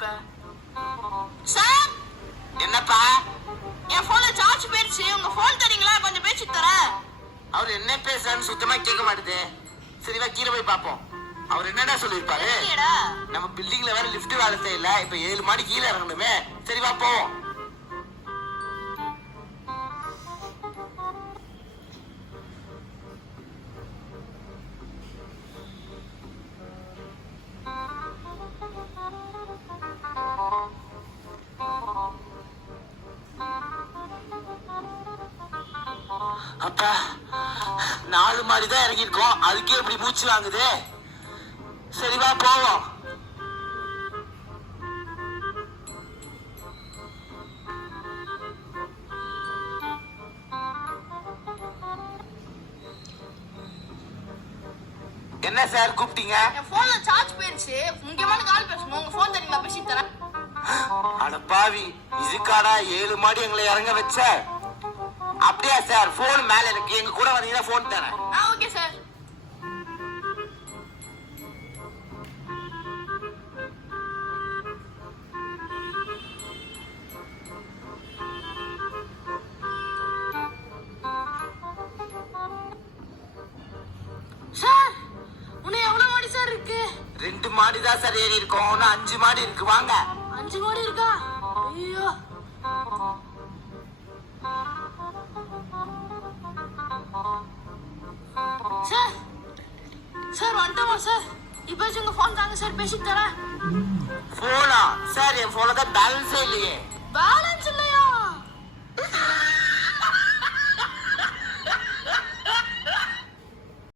இருப்பேன். சார் என்னப்பா? என் போன்ல சார்ஜ் போயிடுச்சு. உங்க போன் தரீங்களா? கொஞ்சம் பேசி தரேன். அவர் என்ன பேசுறான்னு சுத்தமா கேட்க மாட்டுது. சரிவா கீழே போய் பாப்போம். அவர் என்னடா சொல்லிருப்பாரு? நம்ம பில்டிங்ல வேற லிப்ட் வேலை செய்யல. இப்ப 7 மாடி கீழே இறங்கணுமே. சரிவா போவோம். அப்பா 4 மாடி தான் இறங்கிருக்கோம். அதுக்கே இப்படி மூச்சு வாங்குது. சரிவா போவோம். என்ன சார் கூப்பிட்டீங்க? என் போன்ல சார்ஜ் போயிடுச்சு. முக்கியமான கால் பேசணும். உங்க போன் தரீங்களா? பேசி தரேன். அட பாவி, இதுக்காடா 7 மாடி எங்களை இறங்க வச்ச? அப்படியா சார்? போன் மேல இருக்கு. எங்க கூட வந்தீங்கன்னா போன் தரேன். Okay sir. சார் உன்னை எவ்வளவு மாடி சார் இருக்கு? 2 மாடி தான் சார் ஏறி இருக்கோம். இன்னும் 5 மாடி இருக்கு. வாங்க. 5 மாடி இருக்கா? ஐயோ. சார் சார் வந்துட்டோமா சார்? இப்போ உங்க போன் தாங்க சார், பேசி தரேன். போனா சார்? என் போன்ல தான் பேலன்ஸே இல்லையே. பேலன்ஸ் இல்ல